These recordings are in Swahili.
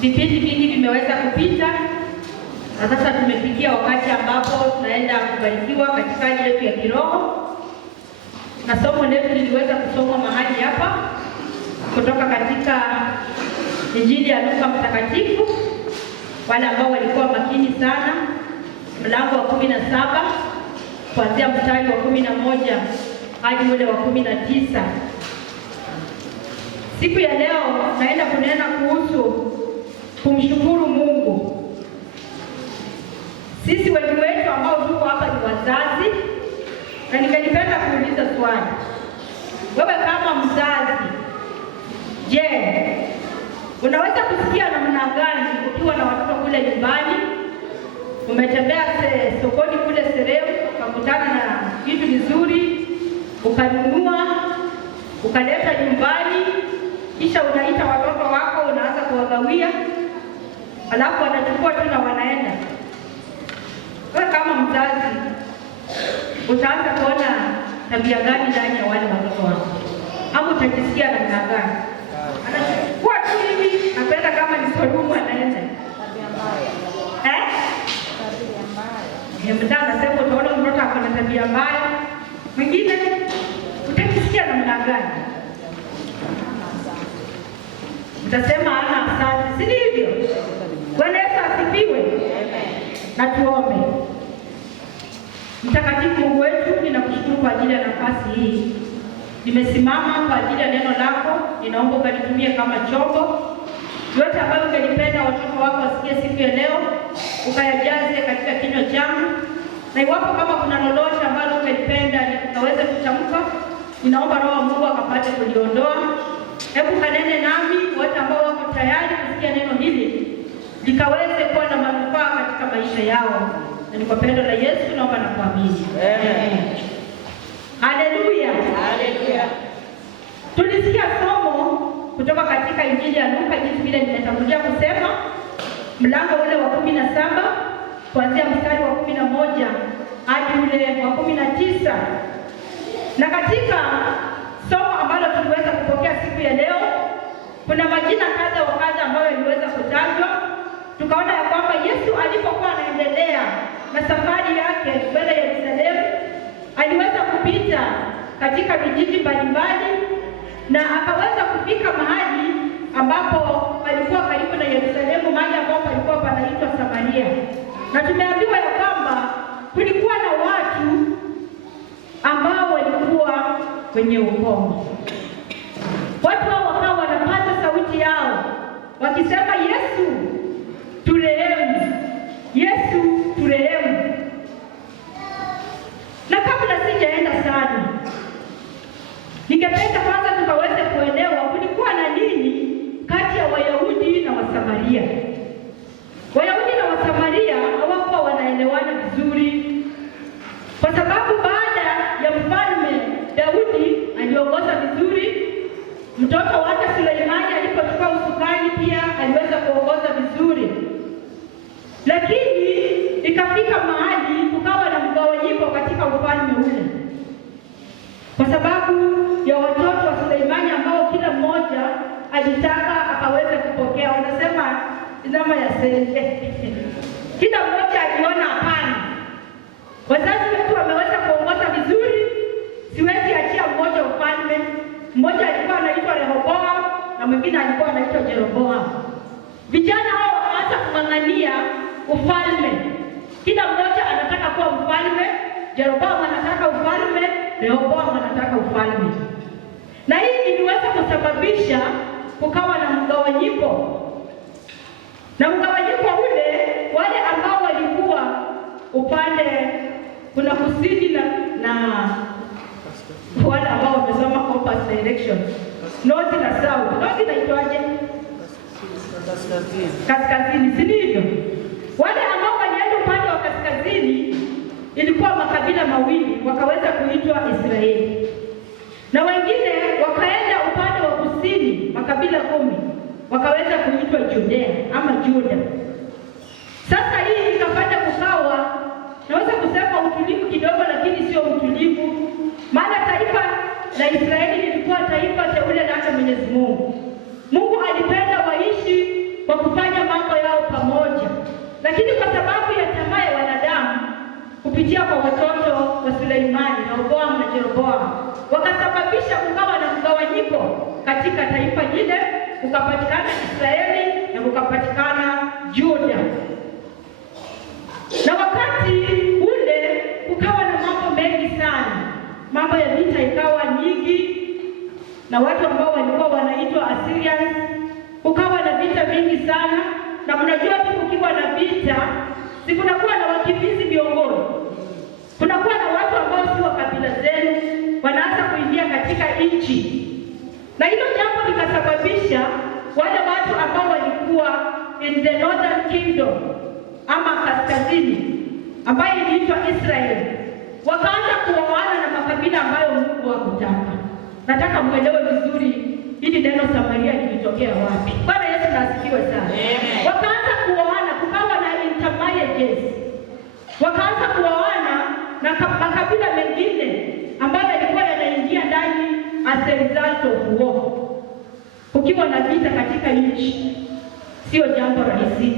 vipindi vingi vimeweza kupita, na sasa tumefikia wakati ambapo tunaenda kubarikiwa katika hali yetu ya kiroho. Na somo letu liliweza kusomwa mahali hapa kutoka katika Injili ya Luka Mtakatifu. Wale ambao walikuwa makini sana, mlango wa 17 kuanzia mstari wa 11 hadi ule wa 19. Siku ya leo naenda kunena kuhusu kumshukuru Mungu. Sisi wengi wetu ambao tuko hapa ni wazazi, na ningelipenda kuuliza swali. Wewe kama mzazi, je, unaweza kusikia namna gani ukiwa na watoto kule nyumbani? Umetembea sokoni kule Sereu, ukakutana na vitu vizuri, ukanunua, ukaleta nyumbani, kisha unaita watoto wako, unaanza kuwagawia, alafu wanachukua tu na wanaenda. Wewe kama mzazi utaanza kuona tabia gani ndani ya wale watoto wako? Au utajisikia namna gani? Anachukua tu hivi, napenda kama ni Sodoma anaenda. Tabia mbaya. Tabia mbaya. Mtana anasema utaona mtoto ako na tabia mbaya. Mwingine utajisikia namna gani? Utasema ana asante, si ndivyo? Bwana Yesu asifiwe. Na tuombe. Mtakatifu Mungu wetu, ninakushukuru kwa ajili ya nafasi hii. Nimesimama kwa ajili ya neno lako, ninaomba ukalitumie kama chombo. Yote ambayo ungelipenda watoto wako wasikie siku ya leo, ukayajaze katika kinywa changu. Na iwapo kama kuna lolote ambalo ungelipenda nikaweze kutamka, ninaomba Roho wa Mungu akapate kuliondoa. Hebu kanene nami, wote ambao wako tayari kusikia neno hili likaweze kuwa na manufaa katika maisha yao. Na ni kwa pendo la Yesu naomba na kuamini. Amen. Haleluya. Haleluya. Tulisikia somo kutoka katika Injili ya Luka jinsi vile nimetangulia kusema, mlango ule wa 17 kuanzia mstari wa 11 hadi ule wa 19. Na katika somo ambalo tuliweza kupokea siku ya leo, kuna majina kadha wa kadha ambayo yaliweza kutajwa. Tukaona ya kwamba Yesu alipokuwa anaendelea na safari yake kwenda Yerusalemu, aliweza kupita katika vijiji mbalimbali na akaweza kufika mahali ambapo palikuwa karibu na Yerusalemu, mahali ambapo palikuwa panaitwa Samaria. Na tumeambiwa ya kwamba kulikuwa na watu ambao walikuwa kwenye ukoma. Watu hao wakawa wanapaza sauti yao wakisema, Yesu turehemu, Yesu turehemu. Na kabla sijaenda sana, ningependa kwanza tukaweze kuelewa kulikuwa na nini kati ya Wayahudi na Wasamaria. Wayahudi na Wasamaria hawakuwa wanaelewana vizuri, kwa sababu baada ya mfalme Daudi aliongoza vizuri, mtoto wake Suleimani alipochukua usukani pia aliweza kuongoza vizuri. Lakini ikafika mahali kukawa na mgawanyiko katika ufalme ule, kwa sababu ya watoto wa Suleimani ambao kila mmoja alitaka akaweze kupokea. Wanasema ndama ya senge. Kila mmoja aliona hapana, wazazi wetu wameweza kuongoza vizuri, siwezi achia mmoja ufalme. Mmoja alikuwa anaitwa Rehoboam na mwingine alikuwa anaitwa Jeroboam. Vijana hao wakaanza kung'ang'ania ufalme. Kila mmoja anataka kuwa mfalme. Jeroboam anataka ufalme, Rehoboam anataka ufalme. Na hii iliweza kusababisha kukawa na mgawanyiko. Na mgawanyiko ule, wale ambao walikuwa upande kuna kusini na wale ambao wamesoma compass direction, north na south. North inaitwaje? Kaskazini, si ndivyo? Wale ambao walienda upande wa kaskazini ilikuwa makabila mawili, wakaweza kuitwa Israeli. Na wengine wakaenda upande wa kusini, makabila 10, wakaweza kuitwa Judea ama Juda. Sasa hii ikafanya kukawa, naweza kusema utulivu kidogo, lakini sio utulivu. Maana taifa la Israeli lilikuwa taifa teule la Mwenyezi Mungu. Mungu alipenda waishi kwa kufanya lakini kwa sababu ya tamaa ya wanadamu kupitia kwa watoto wa Suleimani, Rehoboamu na Jeroboamu, wakasababisha kukawa na mgawanyiko katika taifa lile, kukapatikana Israeli na kukapatikana Juda. Na wakati ule kukawa na mambo mengi sana, mambo ya vita ikawa nyingi, na watu ambao walikuwa wanaitwa Assyrians, kukawa na vita vingi sana. Na mnajua tu kukiwa na vita, si kunakuwa na wakimbizi miongoni, kunakuwa na watu ambao si wa kabila zenu wanaanza kuingia katika nchi, na hilo jambo likasababisha wale watu ambao walikuwa in the northern kingdom ama kaskazini, ambayo iliitwa Israeli, wakaanza kuoana na makabila ambayo Mungu hakutaka. Nataka muelewe vizuri hili neno Samaria lilitokea wapi. Bwana Yesu asifiwe sana. Wakaanza kuoana, kukawa na intermarriages, wakaanza kuoana na makabila mengine ambayo yalikuwa yanaingia ndani as a result of war. Kukiwa na vita katika nchi sio jambo rahisi.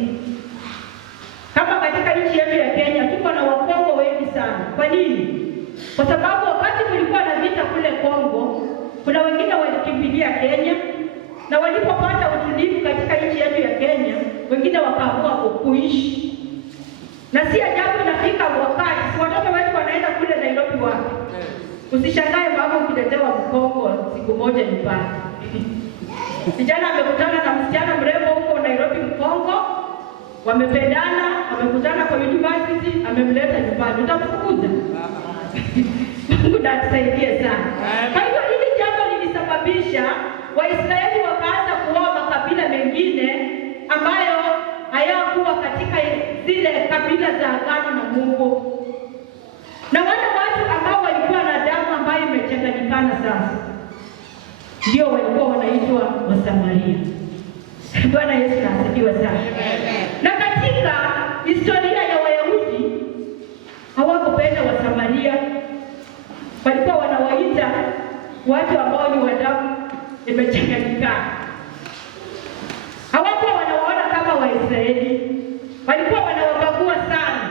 Kama katika nchi yetu ya Kenya tuko na Wakongo wengi sana. Kwa nini? Kwa sababu wakati kulikuwa na vita kule Kongo, kuna wengine walikimbilia Kenya, na walipopata utulivu katika nchi yetu ya Kenya, wengine wakaamua kuishi. Na si ajabu inafika wakati watoto wetu wanaenda kule Nairobi wapi. Usishangae mama ukiletewa Mkongo siku moja nyumbani. Kijana amekutana na msichana mrembo huko Nairobi Mkongo, wamependana, wamekutana kwa university, amemleta nyumbani. Utamfukuza? Mungu atusaidie sana. Kwa hivyo hili jambo lilisababisha Waisraeli wakaanza kuoa makabila mengine ambayo hayakuwa katika zile kabila za agano na Mungu. Na wale watu ambao walikuwa na damu ambayo imechanganyikana sasa ndio walikuwa wanaitwa Wasamaria. Bwana Yesu asifiwe sana. Na katika historia ya Wayahudi hawakupenda Wasamaria, walikuwa wanawaita watu ambao ni wa damu imechanganyikana. Hawakuwa wanawaona kama Waisraeli, walikuwa wanawabagua sana.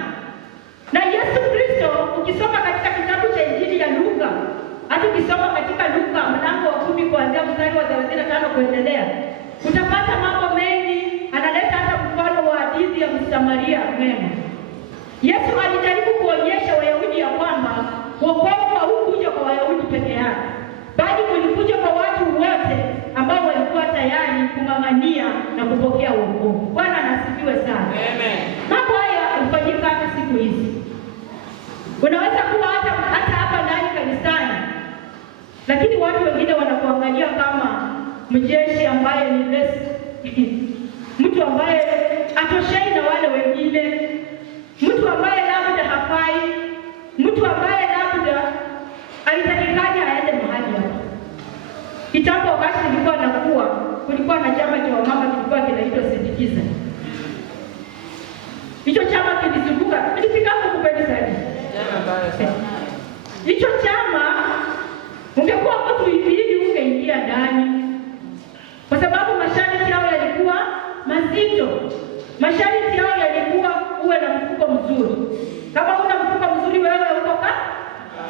Na Yesu Kristo ukisoma katika kitabu cha Injili ya Luka, hata ukisoma katika Luka mlango wa 10 kuanzia mstari wa 35 kuendelea, utapata mambo mengi. Analeta hata mfano wa hadithi ya Msamaria mwema. Yesu alijaribu kuonyesha Wayahudi ya kwamba wokovu haukuja kwa Wayahudi peke yake, bali ulikuja kwa watu wote ambao walikuwa tayari kung'ang'ania na kupokea wokovu. Bwana asifiwe sana. Amen. Mambo haya hufanyika hata siku hizi. Unaweza kuwa hata hapa ndani kanisani, lakini watu wengine wanakuangalia kama mjeshi ambaye ni less mtu ambaye atoshei na wale wengine, mtu ambaye labda hafai, mtu ambaye labda alitakikana aende mahali hapo. Kitambo wakati nilikuwa nakuwa, kulikuwa na chama cha wamama kilikuwa kinaitwa Sindikiza. Hicho chama kilizunguka, nilifika huko kupeni sana. Hicho chama ungekuwa mtu hivi ungeingia ndani, kwa sababu masharti yao yalikuwa mazito. Masharti yao yalikuwa uwe na mfuko mzuri. Kama una mfuko mzuri wewe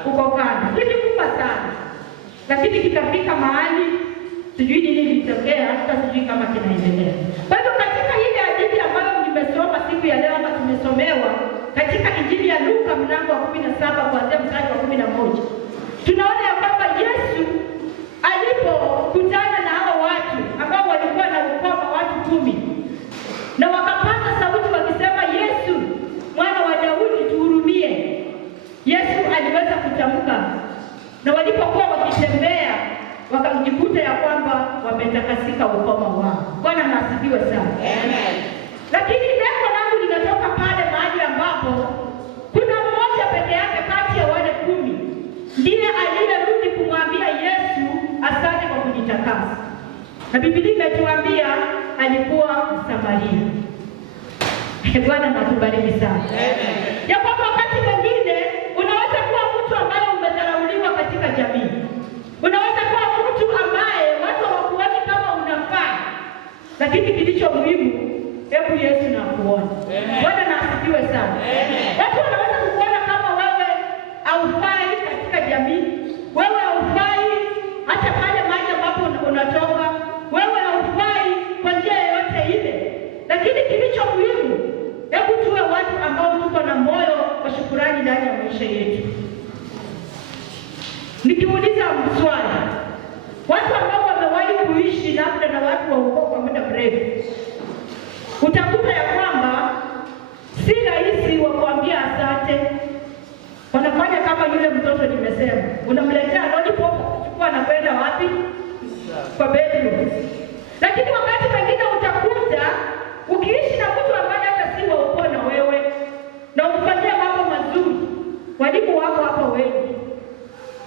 uko kando. Kilikuwa sana. Lakini kikafika mahali sijui nini litokea, hata sijui kama kinaendelea. Kwa hivyo katika ile hadithi ambayo nimesoma siku ya leo, ama tumesomewa katika Injili ya Luka mlango wa 17 kuanzia mstari wa 11, tunaona ya kwamba Yesu alipokutana na hao watu ambao walikuwa na ukoma, watu 10, na wakapaza sauti wakisema, Yesu mwana wa Daudi tuhurumie. Yesu aliweza kutamka, na walipokuwa wakitembea wakamjikuta ya kwamba wametakasika ukoma wao. Bwana asifiwe sana. Amen. Lakini lengo langu linatoka pale mahali ambapo kuna mmoja peke yake kati ya wale 10 ndiye aliyerudi kumwambia Yesu asante kwa kujitakasa. Na Biblia imetuambia alikuwa Msamaria. Bwana atubariki sana. Amen. Ya kwamba wakati mwingine unaweza kuwa mtu ambaye umedharauliwa katika jamii. Unaweza kuwa mtu ambaye watu hawakuoni kama unafaa. Lakini kilicho muhimu, hebu Yesu na kuona. Bwana asifiwe sana. Watu wanaweza kukuona kama wewe haufai katika jamii, wewe haufai hata pale mahali ambapo unatoka, wewe haufai kwa njia yoyote ile. Lakini kilicho muhimu, hebu tuwe watu ambao tuko na moyo wa shukrani ndani ya maisha yetu. Nikiuliza mswali, watu ambao wamewahi kuishi labda na watu wa ukoo kwa muda mrefu, utakuta ya kwamba si rahisi wa kuambia asante. Wanafanya kama yule mtoto nimesema, unamletea lollipop, chukua na kwenda wapi? Kwa bedroom. Lakini wakati mwingine utakuta ukiishi na mtu ambaye hata si wa ukoo na wewe, na umfanyia mambo mazuri, walimu wako hapa wengi,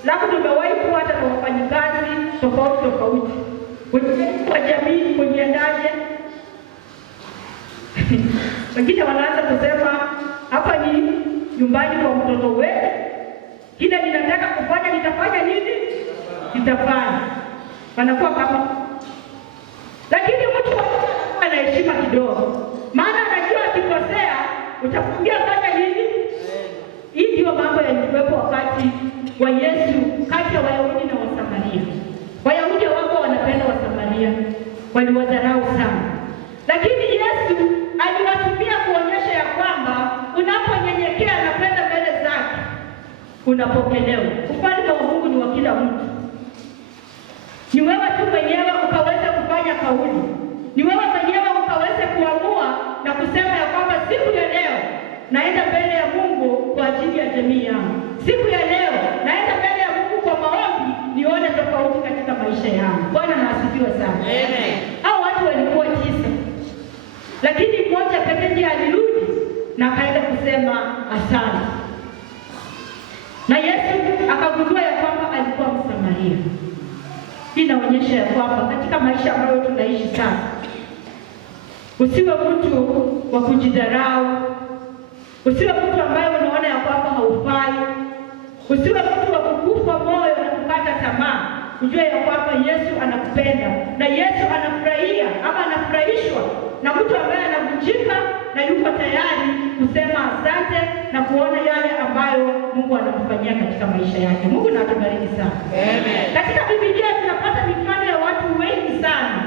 labda tumewahi kuwa hata na wafanyikazi tofauti kwa jamii, kujiendaje. Wengine wanaanza kusema hapa ni nyumbani kwa mtoto wetu, kile ninataka kufanya nitafanya nini? Nitafanya. Wanakuwa kama, lakini mtu ana heshima kidogo, maana anajua akikosea utakuambia fanya nini. Hii ndio mambo yalikuwepo wakati wa Yesu kati ya Wayahudi na Wasamaria. Wayahudi wako wanapenda Wasamaria, waliwadharau sana, lakini Yesu aliwatumia kuonyesha ya kwamba unaponyenyekea na kwenda mbele zake unapokelewa. Ufalme wa Mungu ni wa kila mtu. Ni wewe tu mwenyewe ukaweza kufanya kauli, ni wewe mwenyewe ukaweza kuamua na kusema ya kwamba siku ya leo naenda mbele ya Mungu kwa ajili ya jamii yangu. Siku ya leo naenda mbele ya Mungu kwa maombi, nione tofauti katika maisha yangu. Bwana na asifiwe sana. Amen. Hao watu walikuwa 9, lakini mmoja pekee ndiye alirudi na akaenda kusema asante. Na Yesu akagundua ya kwamba alikuwa Msamaria. Hii inaonyesha ya kwamba katika maisha ambayo tunaishi sasa, usiwe mtu wa kujidharau, usiwe mtu ambaye unaona ya kwamba haufai, usiwe mtu wa kukufa moyo na kukata tamaa. Ujue ya kwamba Yesu anakupenda na Yesu anafurahia ama anafurahishwa na mtu ambaye anavunjika na yuko tayari kusema asante na kuona yale ambayo Mungu anamfanyia katika maisha yake. Mungu na atubariki sana. Amen. Katika Biblia tunapata mifano ya watu wengi sana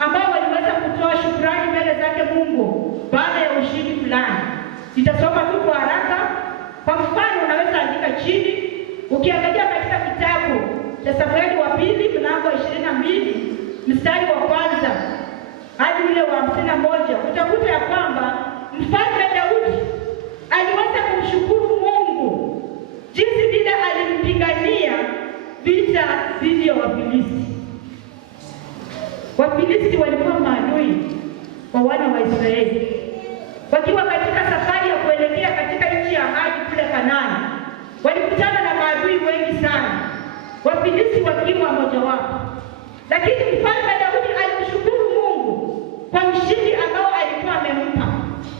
ambao waliweza kutoa shukrani mbele zake Mungu baada ya ushindi fulani. Nitasoma tu kwa haraka. Kwa mfano, unaweza andika chini. Ukiangalia katika kitabu cha Samueli wa pili mlango wa 22 mstari wa kwanza hadi ule wa 51, utakuta ya kwamba Mfalme Daudi aliweza kumshukuru Mungu jinsi vile alimpigania vita dhidi ya Wafilisti. Wafilisti walikuwa maadui wa wana wa Israeli. Wakiwa katika safari ya kuelekea katika nchi ya ahadi kule Kanaani, walikutana na maadui wengi sana, Wafilisti wakiwa mojawapo. Lakini Mfalme Daudi alimshukuru Mungu kwa ushindi ambao alikuwa amempa,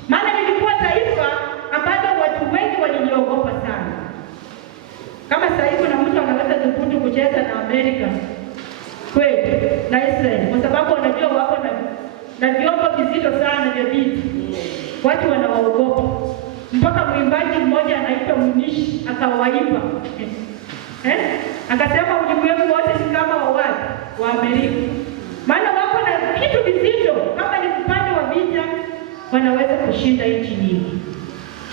maana lilikuwa taifa ambalo watu wengi waliliogopa sana. Kama sasa hivi na mtu anaweza kuputu kucheza na Amerika kweli na Israeli, kwa sababu wanajua wako na vyombo vizito sana vya vita, watu wanawaogopa. Mpaka mwimbaji mmoja anaitwa Munishi akawaimba akasema ulimwengu wote ni kama wa Amerika, maana wako na vitu vizito. Kama ni upande wa vita, wanaweza kushinda nchi nyingi.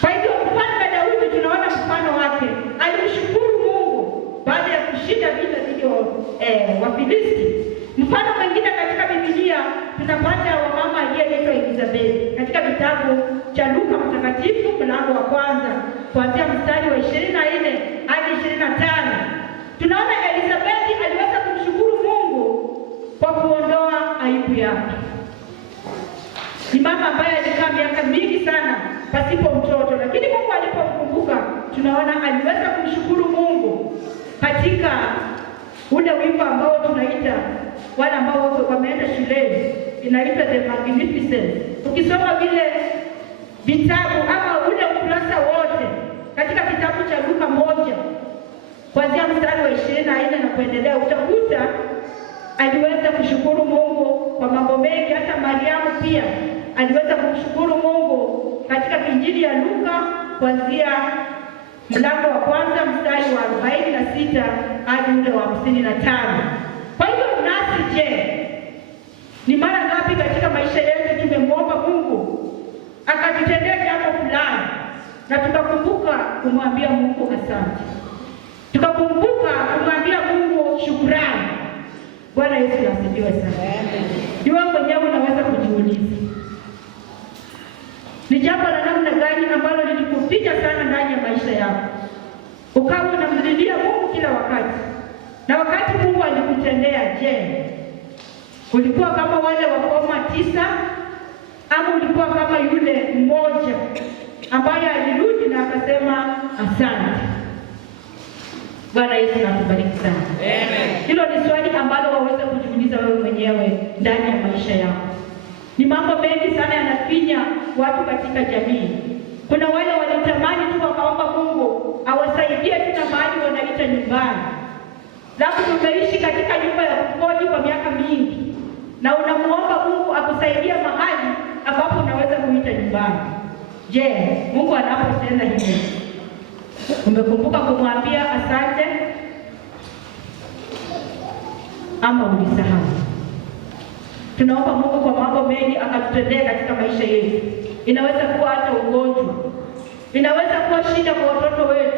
Kwa hivyo Mfalme Daudi tunaona mfano wake, alimshukuru Mungu baada ya kushinda vita dhidi ya Wafilisti. Mfano mwingine katika Biblia tunapata wa mama aliyeitwa Elizabeth katika kitabu cha Luka Mtakatifu mlango wa kwanza kuanzia mstari wa 24 hadi 25. Tunaona Elizabeth aliweza kumshukuru Mungu kwa kuondoa aibu yake. Ni mama ambaye alikaa miaka mingi sana pasipo mtoto, lakini Mungu alipomkumbuka, tunaona aliweza kumshukuru Mungu katika ule wimbo ambao tunaita, wale ambao wameenda shuleni, inaitwa The Magnificent. Ukisoma vile vitabu ama ule ukurasa wote katika kitabu cha Luka 1 kuanzia mstari wa 24 na kuendelea, utakuta aliweza kushukuru Mungu kwa mambo mengi. Hata Mariamu pia aliweza kumshukuru Mungu katika Injili ya Luka kuanzia mlango wa kwanza mstari wa 46 hadi ule wa 55. Kwa hivyo nasi je, ni mara ngapi katika maisha yetu tumemwomba Mungu akatutendea jambo fulani na tukakumbuka kumwambia Mungu asante, tukakumbuka kumwambia Mungu shukrani? Bwana Yesu asifiwe sana. Ni wewe mwenyewe unaweza kujiuliza, ni jambo la namna gani ambalo lilikupiga sana ndani ya maisha yako, ukawa unamlilia Mungu kila wakati, na wakati Mungu alikutendea, je, ulikuwa kama wale wakoma 9 ama ulikuwa kama yule mmoja ambaye alirudi na akasema asante? Bwana Yesu atubariki sana. Amen. Hilo ni swali ambalo waweza kujiuliza wewe mwenyewe ndani ya maisha yako. Ni mambo mengi sana yanafinya watu katika jamii. Kuna wale walitamani tu wakaomba Mungu awasaidie tu na mahali wanaita nyumbani. Labda umeishi katika nyumba ya kukodi kwa miaka mingi na unamuomba Mungu akusaidie mahali ambapo unaweza kuita nyumbani. Je, Mungu anapotenda hivyo, umekumbuka kumwambia asante ama ulisahau? Tunaomba Mungu kwa mambo mengi akatutendea katika maisha yetu. Inaweza kuwa hata ugonjwa, inaweza kuwa shida kwa watoto wetu,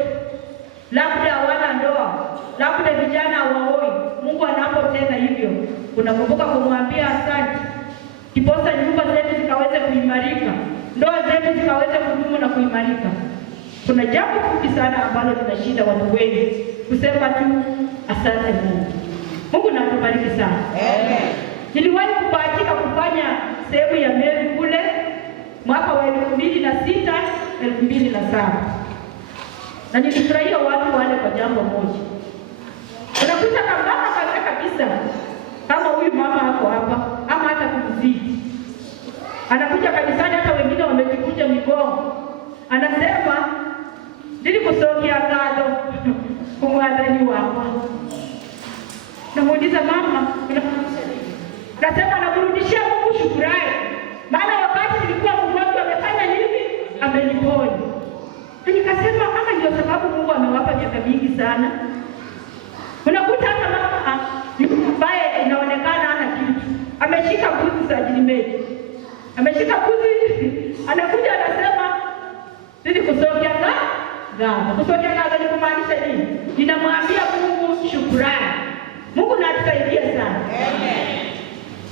labda hawana ndoa, labda vijana hawaoi. Mungu anapotenda hivyo, unakumbuka kumwambia asante, kiposa nyumba zetu zikaweze kuimarika, ndoa zetu zikaweze kudumu na kuimarika. Kuna jambo fupi sana ambalo linashinda watu wengi, kusema tu asante Mungu. Mungu na atubariki sana. Amen. Niliwahi kubahatika kufanya sehemu ya Meru kule mwaka wa 2006 2007, na nilifurahia watu wale kwa jambo moja. Unakuta kama kabisa kama huyu mama hapo hapa ama hata kumzidi, anakuja kanisani, hata wengine wamejikuja migongo, anasema nilikusokea gado kumwadhani wako. Namuuliza mama, nasema nakurudishia Mungu shukrani, maana wakati nilikuwa mgonjwa amefanya hivi, ameniponya. Nikasema kama ndio sababu Mungu amewapa miaka mingi sana. Unakuta hata mama ambaye inaonekana hana kitu, ameshika mbuzi za jilimeki, ameshika mbuzi, anakuja anasema nilikusokea gado. Kusokea gado ni kumaanisha nini? Ninamwambia Mungu shukrani. Mungu na atusaidie sana. Amen.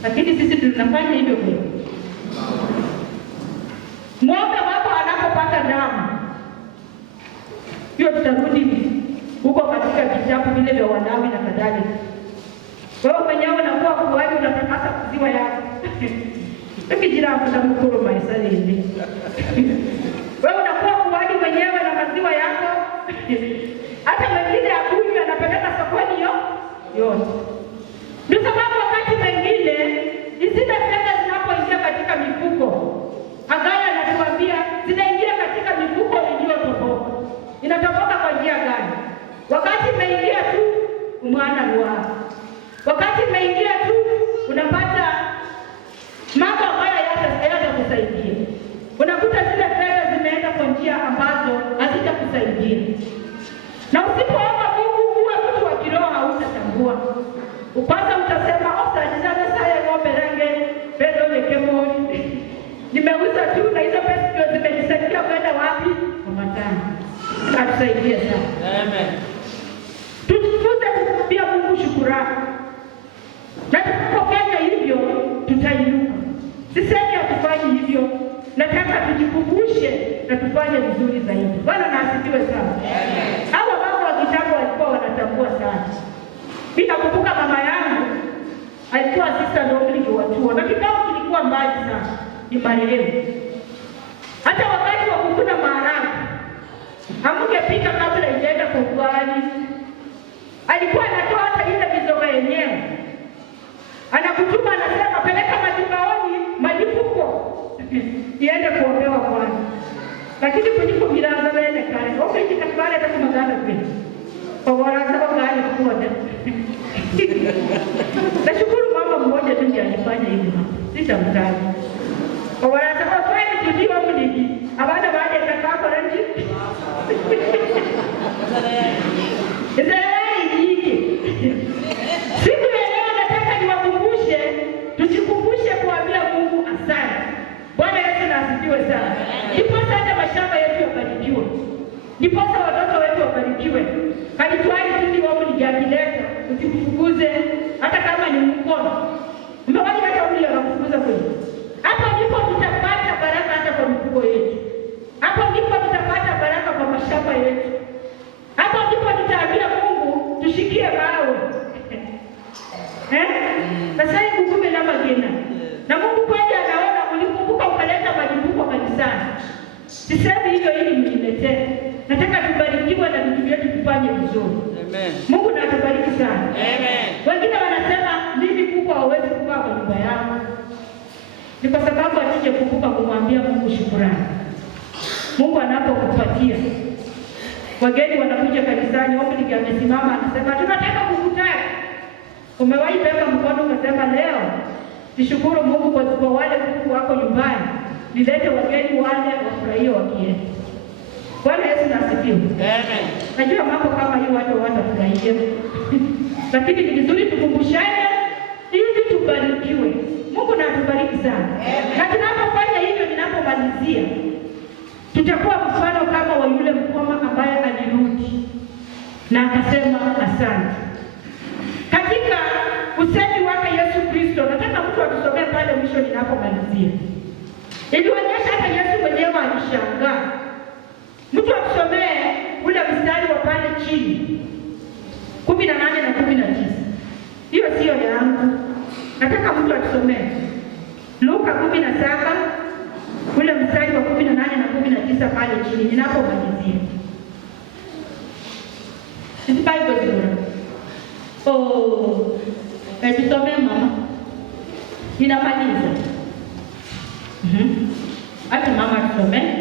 Lakini sisi tunafanya hivyo kweli? Ng'ombe wako anapopata damu, hiyo tutarudi huko katika vitabu vile vya Walawi na kadhalika. Wewe mwenyewe unakuwa kuhani, unatakasa maziwa yako. Ukijira kuna mkuru maisalini. Wewe unakuwa kuhani mwenyewe na maziwa yako. Hata wengine akunywa anapeleka sokoni yote. Ndio sababu wakati mwingine zile fedha zinapoingia katika mifuko, Agaya anatuambia zinaingia katika mifuko iliyotoboka. Inatoboka kwa njia gani? Wakati imeingia tu umwana ruwa, wakati imeingia tu unapata mambo ambayo hayatakusaidia. Unakuta zile fedha zimeenda kwa njia ambazo hazitakusaidia, na usipoomba Mungu uwe mtu wa kiroho hautatambua. Upasa utasema osajizana saya ng'ombe range pedo lekemoni nimeuza tu na hizo pesa ndio zimenisaidia kwenda wapi? Kwa matano. Atusaidie sana. Amen. Tujifunze kumwambia Mungu shukrani. Na tunapofanya hivyo tutainuka. Sisemi hatufanyi hivyo, nataka tujikumbushe na tufanye vizuri zaidi. Bwana na asifiwe sana. Amen. Hawa mambo wa kitambo walikuwa wanatambua sana. Mimi nakumbuka mama yangu alikuwa assistant Dominic wa chuo, na kikao kilikuwa mbali sana, ni marehemu. Hata wakati wa kuvuna maharagwe hamungepika kabla ijaenda kwa kwani. Alikuwa anatoa hata ile mizoga yenyewe, anakutuma anasema peleka majumbani majipuko iende kuombewa kwanza. Lakini kujipo bilaza wene kare oke kitakubale hata kumagana kwetu kwa waraza wakani kukoda. Nashukuru mama mmoja tu ndiye alifanya hivyo, sitamtaja. Kwa waraza wakani tujiwa mniki ubarikiwe. Kanitwali tu ndio wao nijakileta, usikufukuze hata kama ni mkono. Umewahi hata ule anakufukuza kweli? Hapo ndipo tutapata baraka hata kwa mifugo yetu. Hapo ndipo tutapata baraka kwa mashamba yetu. Hapo ndipo tutaambia Mungu tushikie mawe. Sasa hii kukume na magena. Na Mungu kweli anaona ulikumbuka ukaleta majibu kwa kanisani. Sisemi hivyo ili mniletee. Nataka tubarikiwe na vitu vyetu tufanye vizuri. Amen. Mungu na atubariki sana. Amen. Wengine wanasema mimi kuku hawezi kukaa kwa nyumba yangu. Ni kwa sababu atuje kukumbuka kumwambia Mungu shukrani. Mungu anapokupatia. Wageni wanakuja kanisani, ombi likiamesimama anasema tunataka kukutana. Umewahi beba mkono ukasema leo nishukuru Mungu kwa wale kuku wako nyumbani. Nilete wageni wale wafurahie wakienda. Bwana Yesu asifiwe. Amen. Najua mambo kama hiyo watu watafurahia. Lakini ni vizuri tukumbushane ili tubarikiwe. Mungu na atubariki sana. Amen. Na tunapofanya hivyo, ninapomalizia tutakuwa mfano kama wa yule mkoma ambaye alirudi na akasema asante. Katika usemi wake Yesu Kristo, nataka mtu atusomee pale mwisho ninapomalizia. Ilionyesha hata Yesu mwenyewe alishangaa. Mtu atusomee ule mstari wa pale chini 18 na 19. Hiyo sio yangu. Nataka mtu atusomee Luka 17 ule mstari wa 18 na 19 pale chini ninapomalizia. Bible zuri. Tusomee mama. Ninamaliza. Hata mama tusomee.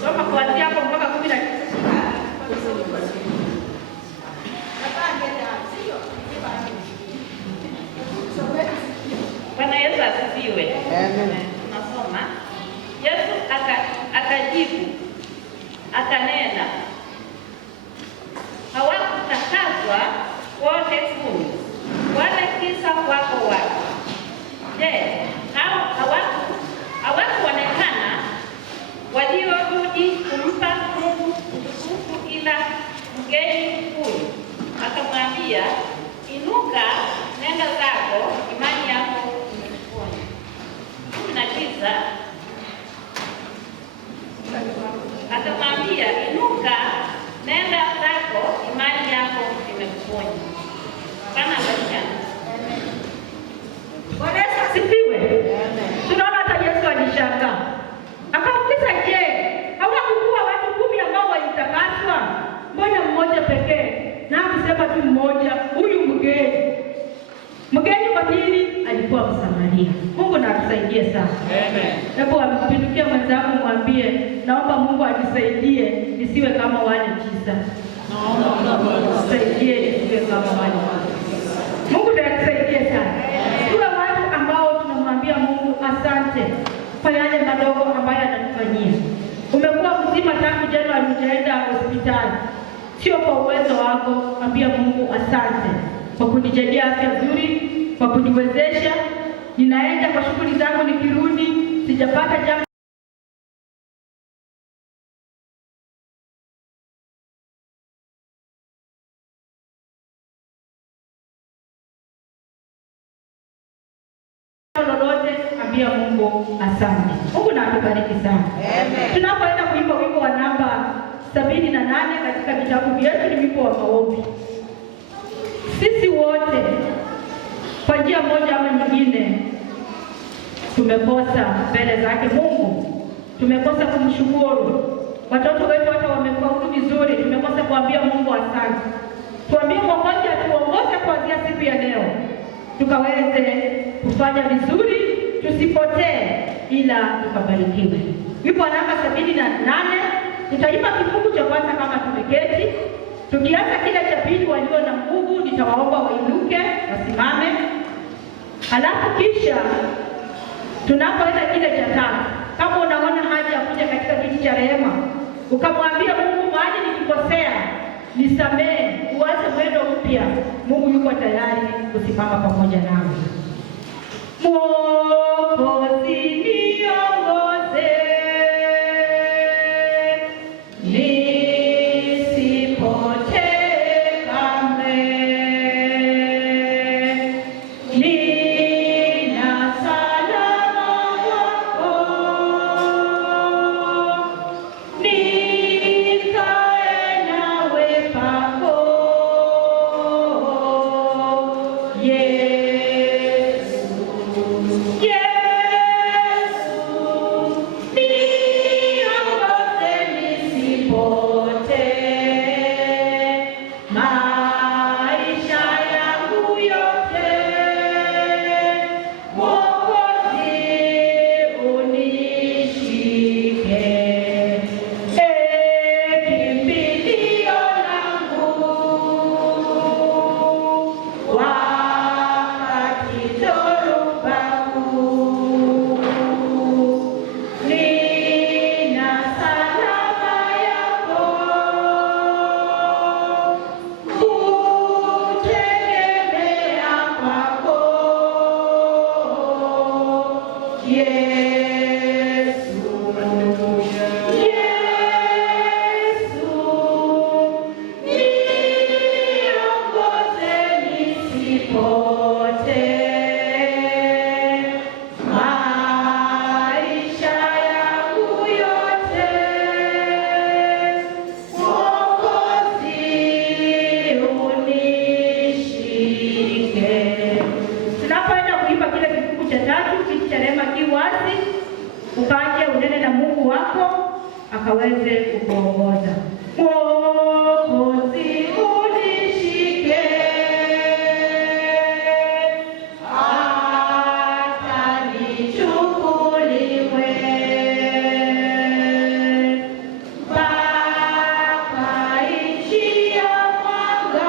Soma kuanzia hapo mpaka 19. Bwana Yesu asifiwe. Amen. Nasoma. Yesu akajibu akanena, hawakutakaswa wote 10, wala 9 wako wapi? Je, hawakuonekana waliorudi kumpa Mungu utukufu ila mgeni huyu? Akamwambia, inuka, nenda zako, imani yako imekuponya. 19. Akamwambia, inuka, nenda zako, imani yako imekuponya. Bwana asifiwe. Bwana asifiwe. Tunaona hata Yesu alishangaa. Akauliza, je, hawakuwa watu 10 ambao walitakaswa? Mbona mmoja pekee? Na kusema tu mmoja, huyu mgeni. Mgeni kwa nini? Alikuwa Msamaria. Mungu na atusaidie sana. Amen. Hebu ampindukie mwenzako mwambie, naomba Mungu anisaidie nisiwe kama wale 9. Naomba Mungu anisaidie nisiwe kama wale 9. Mungu ndiye atusaidie sana. Tuwe watu ambao tunamwambia Mungu asante kwa yale madogo ambayo anatufanyia. Umekuwa mzima tangu Januari hujaenda hospitali. Sio kwa uwezo wako, ambia Mungu asante kwa kunijalia afya nzuri, kwa kuniwezesha ninaenda kwa shughuli zangu, nikirudi sijapata jambo lolote, ambia Mungu asante. Mungu na atubariki sana. Amen. Tunapoenda kuimba wimbo wa namba 78 katika vitabu vyetu, ni wimbo wa maombi. Sisi wote kwa njia moja ama nyingine tumekosa mbele zake Mungu, tumekosa kumshukuru. Watoto wetu hata wamefaulu vizuri, tumekosa kuambia Mungu asante. Tuambie Mwokozi atuongoze kuanzia siku ya leo, tukaweze kufanya vizuri, tusipotee ila tukabarikiwe. Wimbo namba 78 tutaimba kifungu cha kwanza kama tumeketi. Tukianza kile cha pili, walio na nguvu nitawaomba wainuke wasimame. Halafu kisha tunapoenda kile cha tatu, kama unaona haja ya kuja katika kiti cha rehema ukamwambia Mungu, mahali nilikosea nisamehe, uanze mwendo mpya, Mungu yuko tayari kusimama pamoja nawe. Mwokozi niongoze, nisipotee kamwe. Nina salama wako, nikae nawe pako. Ukaje unene na Mungu wako akaweze kukuongoza. Mwokozi unishike, hata nichukuliwe mpaka nchi ya mwanga.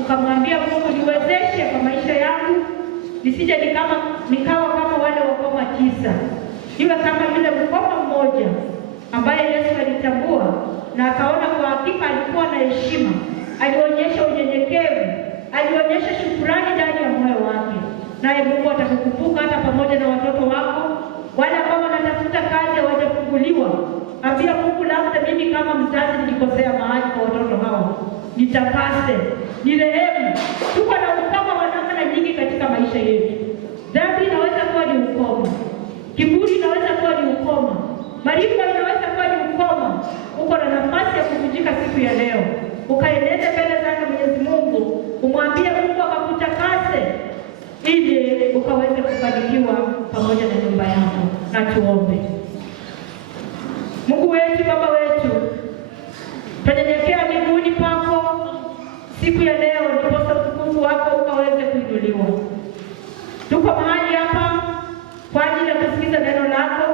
Ukamwambia Mungu, niwezeshe kwa maisha yangu, nisije nikawa kama wale wakoma 9. Niwe kama yule mkoma mmoja ambaye Yesu alitambua na akaona kwa hakika alikuwa na heshima, alionyesha unyenyekevu, alionyesha shukrani ndani ya moyo wake. Naye Mungu atakukumbuka hata pamoja na watoto wako, wale ambao wanatafuta kazi hawajafunguliwa. Ambia Mungu, labda mimi kama mzazi nilikosea mahali kwa watoto hao, nitakase, nirehemu. Tuko na ukoma wa namna nyingi katika maisha yetu. Dhambi inaweza kuwa ni ukoma, kiburi inaweza kuwa ni ukoma, maringo inaweza kuwa ni ukoma. Uko na nafasi ya kuvunjika siku ya leo, ukaeleze mbele zake Mwenyezi Mungu, umwambie Mungu akakutakase ili ukaweze kufanikiwa pamoja na nyumba yako. Na tuombe. Mungu wetu, Baba wetu, tunanyenyekea miguuni pako siku ya leo, ndipo utukufu wako ukaweze kuinuliwa. Tuko mahali hapa kwa ajili ya kusikiza neno lako.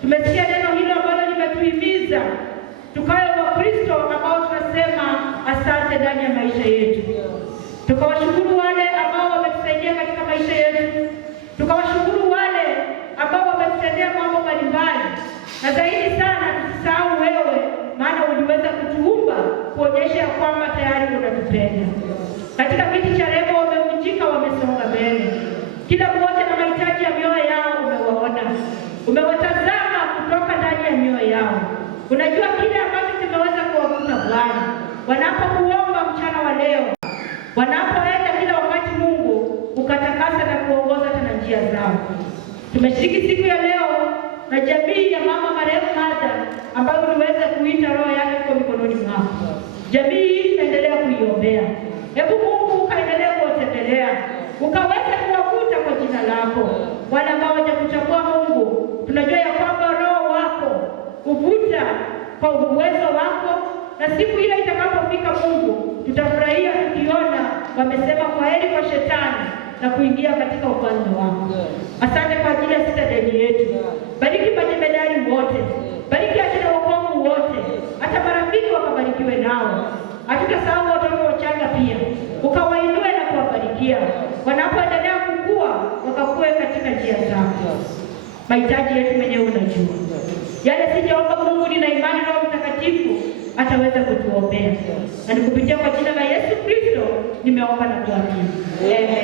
Tumesikia neno hilo ambalo limetuhimiza tukawe Wakristo ambao tunasema asante ndani ya maisha yetu. Tukawashukuru wale ambao wametusaidia katika maisha yetu, tukawashukuru wale ambao wametutendea mambo mbalimbali, na zaidi sana tusisahau wewe, maana uliweza kutuumba kuonyesha kwamba tayari unatupenda. Katika kiti cha rehema wamevunjika, wamesonga mbele, kila mmoja na mahitaji ya mioyo yao umewaona, umewatazama kutoka ndani ya mioyo yao. Unajua kile ambacho kimeweza kuwakuta Bwana wanapokuomba mchana wa leo, wanapoenda kila wakati. Mungu ukatakasa na kuongoza tena njia zao. Tumeshiriki siku ya leo na jamii ya mama marehemu Martha ambayo uliweza kuita roho yake kwa mikononi mwako. Jamii hii tunaendelea kuiombea. Hebu Mungu ukaweza kuwavuta kwa jina lako. Wale ambao hawajakuchagua Mungu, tunajua ya kwamba Roho wako uvuta kwa uwezo wako, na siku ile itakapofika Mungu, tutafurahia tukiona wamesema kwaheri kwa shetani na kuingia katika ufalme wako. Asante kwa ajili ya sitadeli yetu. Bariki majemadari wote, bariki akina wokovu wote, hata marafiki wakabarikiwe nao. Hatutasahau watoto wachanga pia, ukawainue na kuwabarikia wanapoendelea kukua, wakakue katika njia zako. Mahitaji yetu mwenyewe unajua. Yale sijaomba Mungu, nina imani Roho Mtakatifu ataweza kutuombea. Na nikupitia kwa jina la Yesu Kristo nimeomba na kuamini. Amen.